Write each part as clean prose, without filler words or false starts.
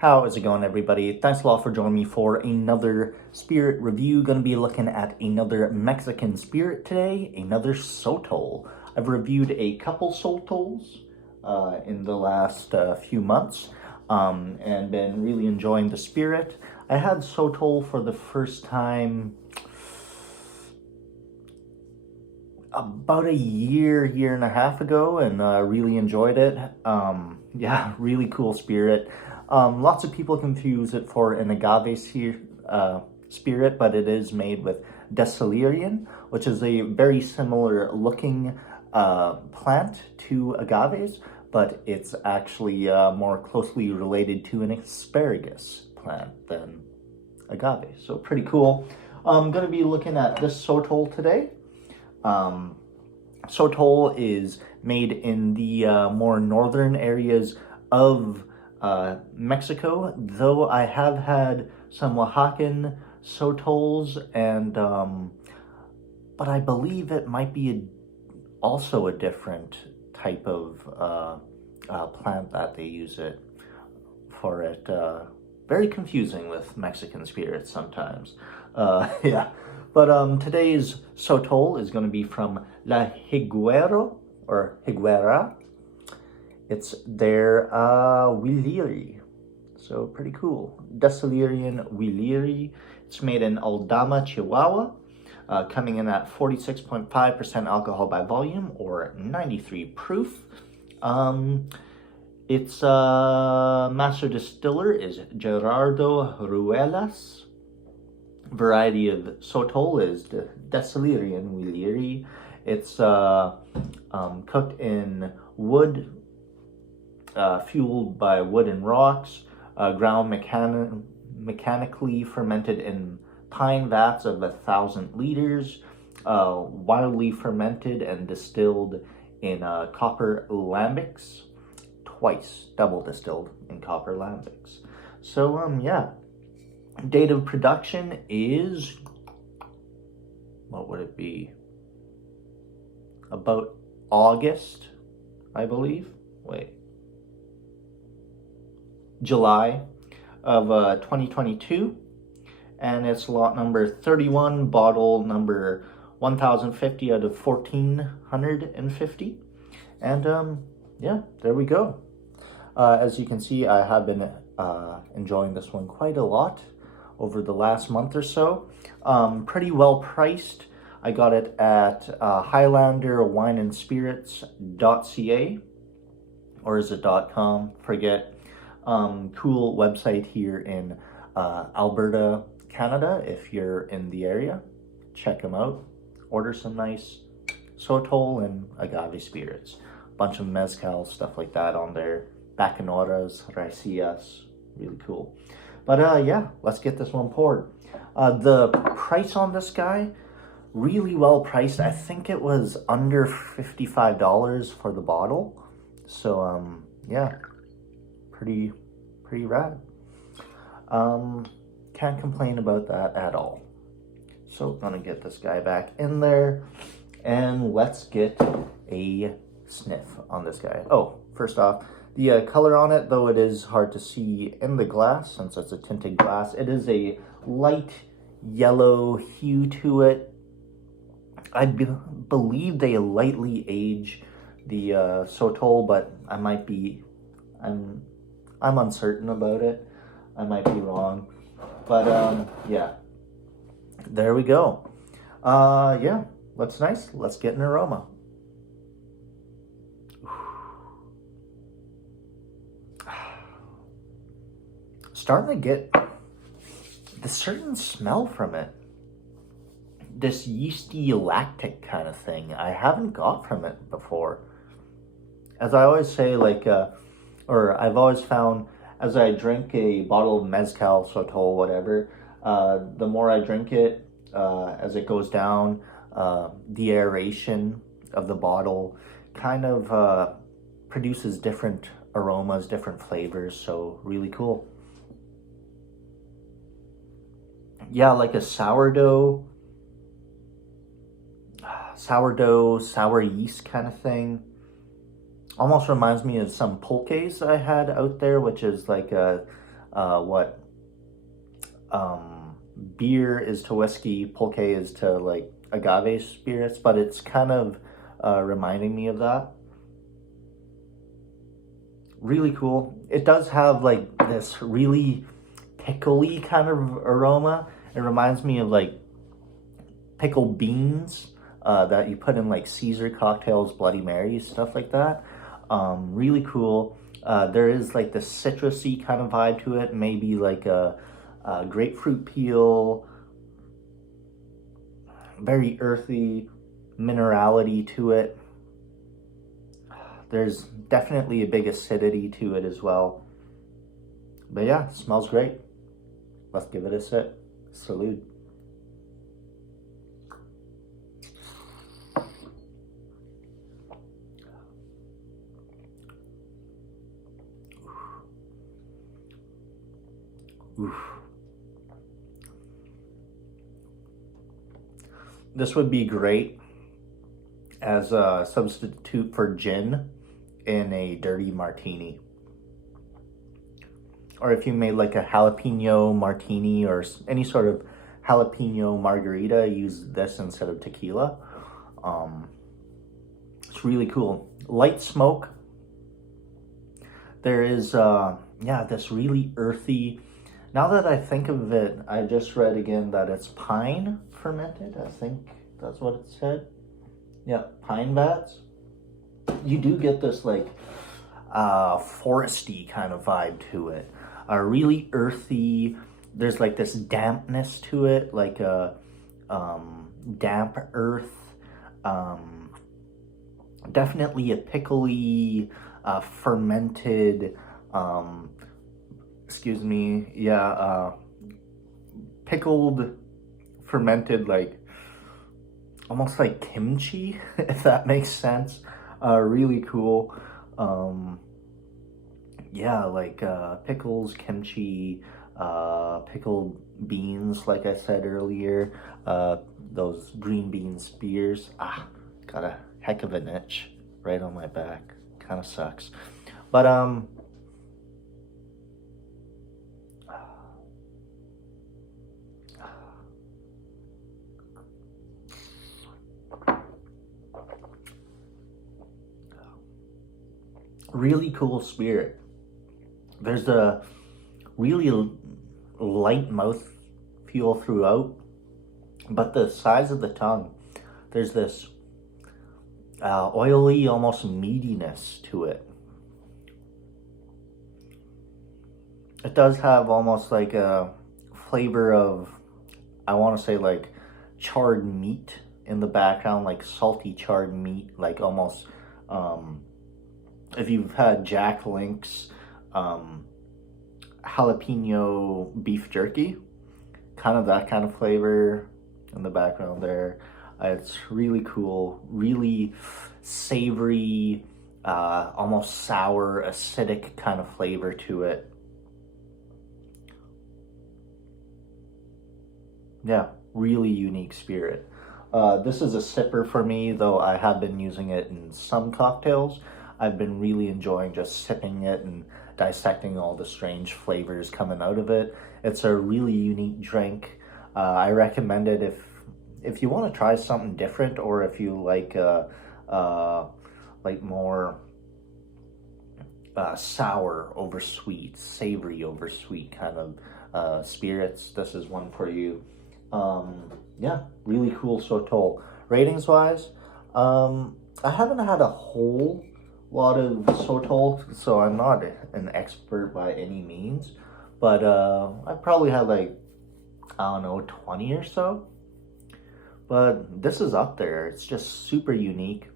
How is it going, everybody? Thanks a lot for joining me for another spirit review. Going to be looking at another Mexican spirit today, another Sotol. I've reviewed a couple Sotols in the last few months and been really enjoying the spirit. I had Sotol for the first time about a year and a half ago, and really enjoyed it. Yeah, really cool spirit. Lots of people confuse it for an agave spirit, but it is made with Desalerian, which is a very similar looking plant to agaves, but it's actually more closely related to an asparagus plant than agave. So pretty cool. I'm going to be looking at this Sotol today. Sotol is made in the more northern areas of Mexico, though I have had some Oaxacan Sotols, and but I believe it might be also a different type of plant that they use it for it. Very confusing with Mexican spirits sometimes. Yeah. But today's Sotol is going to be from La Higuera, or Higuera. It's their Wheeleri. So pretty cool. Desalerian Wheeleri. It's made in Aldama, Chihuahua. Coming in at 46.5% alcohol by volume, or 93 proof. Its master distiller is Gerardo Ruelas. Variety of Sotol is the Desalerian Wheeleri. It's cooked in wood, fueled by wood and rocks, ground mechanically fermented in pine vats of 1,000 liters, wildly fermented and distilled in copper lambics, twice double distilled in copper lambics. So yeah. Date of production is, what would it be? About August, I believe. Wait. July of 2022. And it's lot number 31, bottle number 1050 out of 1450. And yeah, there we go. As you can see, I have been enjoying this one quite a lot over the last month or so. Pretty well priced. I got it at HighlanderWineandSpirits.ca, or is it .com? Forget. Cool website here in Alberta, Canada. If you're in the area, check them out. Order some nice Sotol and agave spirits. Bunch of mezcal, stuff like that on there. Bacaneras, raicillas, really cool. But yeah, let's get this one poured. The price on this guy, really well priced. I think it was under $55 for the bottle. So yeah, pretty rad. Can't complain about that at all. So gonna get this guy back in there, and let's get a sniff on this guy. Oh, first off, the color on it, though it is hard to see in the glass since it's a tinted glass, it is a light yellow hue to it. I believe they lightly age the Sotol, but I'm uncertain about it. I might be wrong. But yeah, there we go. Yeah, looks nice. Let's get an aroma. Starting to get this certain smell from it. This yeasty lactic kind of thing I haven't got from it before. As I always say, like, or I've always found as I drink a bottle of mezcal, Sotol, whatever, the more I drink it, as it goes down, the aeration of the bottle kind of produces different aromas, different flavors, so really cool. Yeah, like a sour yeast kind of thing. Almost reminds me of some pulques I had out there, which is like a what beer is to whiskey, pulque is to like agave spirits, but it's kind of reminding me of that. Really cool. It does have like this really pickly kind of aroma. It reminds me of like pickled beans that you put in like Caesar cocktails, Bloody Marys, stuff like that. Really cool. There is like the citrusy kind of vibe to it, maybe like a grapefruit peel, very earthy minerality to it. There's definitely a big acidity to it as well. But yeah, smells great. Let's give it a sip. Salute. Oof. This would be great as a substitute for gin in a dirty martini. Or if you made like a jalapeno martini or any sort of jalapeno margarita, use this instead of tequila. It's really cool. Light smoke. There is, this really earthy. Now that I think of it, I just read again that it's pine fermented. I think that's what it said. Yeah, pine vats. You do get this like foresty kind of vibe to it. Really earthy. There's like this dampness to it, like a damp earth. Definitely a pickly, fermented. Pickled, fermented, like almost like kimchi, if that makes sense. Really cool. Pickles, kimchi, pickled beans, like I said earlier. Those green bean spears. Got a heck of an itch right on my back. Kind of sucks. But really cool spirit. There's a really light mouth feel throughout, but the size of the tongue, there's this oily, almost meatiness to it. It does have almost like a flavor of, I want to say like charred meat in the background, like salty charred meat, like almost if you've had Jack Link's jalapeno beef jerky, kind of that kind of flavor in the background there. It's really cool, really savory, almost sour, acidic kind of flavor to it. Yeah, really unique spirit. This is a sipper for me, though I have been using it in some cocktails. I've been really enjoying just sipping it and dissecting all the strange flavors coming out of it. It's a really unique drink. I recommend it if you want to try something different, or if you like more sour over sweet, savory over sweet kind of spirits. This is one for you. Really cool Sotol. Ratings wise, I haven't had a whole lot of Sotol, so I'm not an expert by any means, but I probably had like, I don't know, 20 or so. But this is up there. It's just super unique.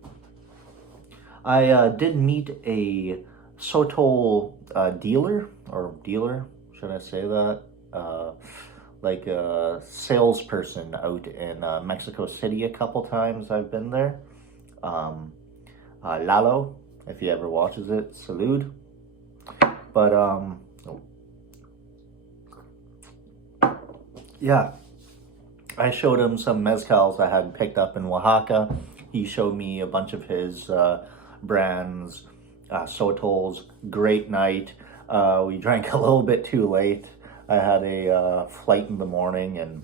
I did meet a Sotol dealer, should I say that? Like a salesperson out in Mexico City a couple times I've been there. Lalo, if he ever watches it, salute. But yeah, I showed him some mezcals I had picked up in Oaxaca. He showed me a bunch of his brands, Sotols. Great night. We drank a little bit too late. I had a flight in the morning, and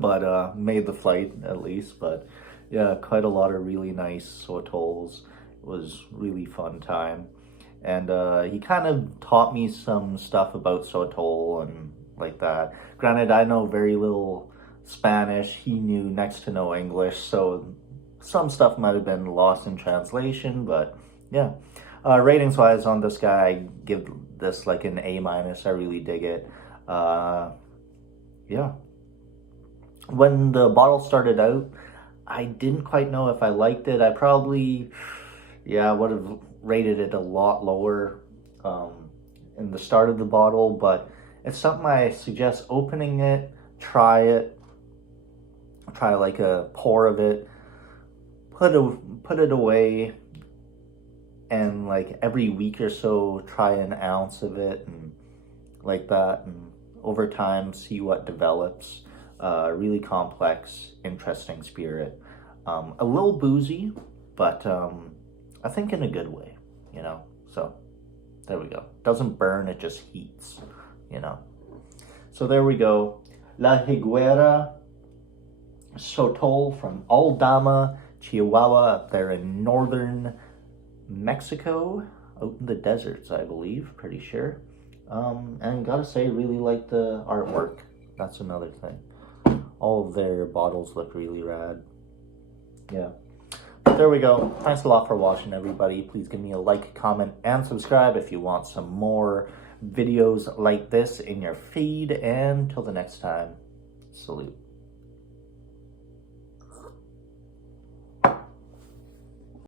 but made the flight at least. But yeah, quite a lot of really nice Sotols. It was really fun time. And he kind of taught me some stuff about Sotol and like that. Granted, I know very little Spanish. He knew next to no English, so some stuff might have been lost in translation, but yeah. Ratings wise on this guy, I give this like an A minus. I really dig it. Yeah. When the bottle started out, I didn't quite know if I liked it. I probably, yeah, would have rated it a lot lower in the start of the bottle, but it's something I suggest opening it, try like a pour of it, put it away, and like every week or so try an ounce of it and like that, and over time see what develops. Really complex, interesting spirit. A little boozy, but I think in a good way, you know? So there we go. Doesn't burn, it just heats, you know? So there we go. La Higuera Sotol from Aldama, Chihuahua, up there in northern Mexico, out in the deserts, I believe, pretty sure. And gotta say, really like the artwork. That's another thing. All of their bottles look really rad. Yeah. But there we go. Thanks a lot for watching, everybody. Please give me a like, comment, and subscribe if you want some more videos like this in your feed. And till the next time, salute.